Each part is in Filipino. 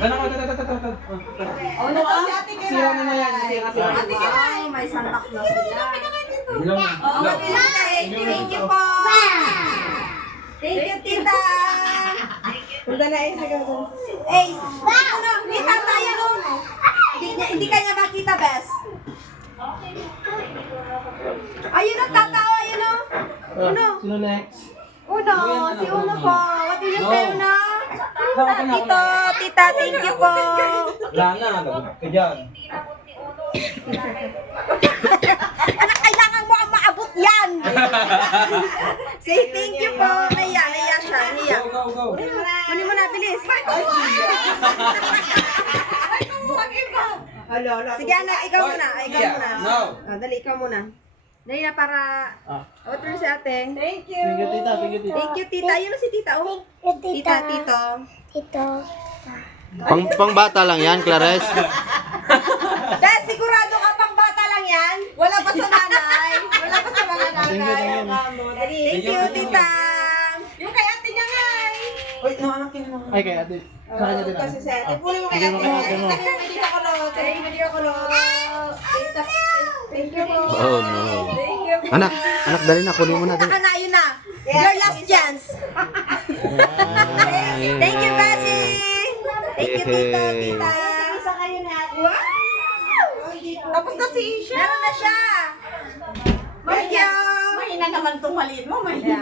Ano ka? Ano ba? Sira na na yan. Ate ka na. May Santa Claus sila. Ilaw na. Oo, tita. Thank you po. Thank you, tita. Punta na eh. Eh, ano? Tita tayo nun. Hindi ka niya makita, Bes. Ayun ang tatao, ayun o. Uno. Sino next? Uno, si Uno po. What do you say, Uno? Tito, tita, thank you po. Wala na. Lagot ka dyan. Anak, kailangan mo ang maabot yan. Say thank you po. Naiya siya. Naiya. Go. Kunin mo na, bilis. Sige anak, ikaw muna. No. Dali, ikaw muna. Dali na para... What si ate? Thank you. Thank you, tita. Thank you, tita. Ayun na si tita. Oh. Tita, tito. Pang bata lang yan, Clares. Dahil sigurado ka pang bata lang yan. Wala pa sa nanay. Wala pa sa mga nanay. Thank you, tita. Yung kay ate niya nga eh. Uy, anak yun naman. Ay, kaya ate. Sa kanya din. Kasi sa ate. Puli mo kay ate. Hindi ako no. Hindi ako no. Tita. Thank you po. Oh no. Thank you. Anak, dali na, kunin mo na. Saka na, yun na. Your last chance. Thank you, Basi. Thank you, tito, tita. Isa kayo na. Wow! Tapos na si Isha. Meron na siya. Thank you. Mahina naman itong maliit mo, mahina.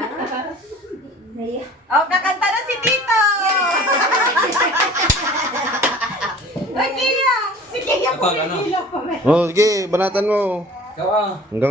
Oh, kakanta na si Tito. Ay, Kia. Sige, Ako, ano? pumigila pa, may. Oh, sige, banatan mo. Ikaw ah. Hanggang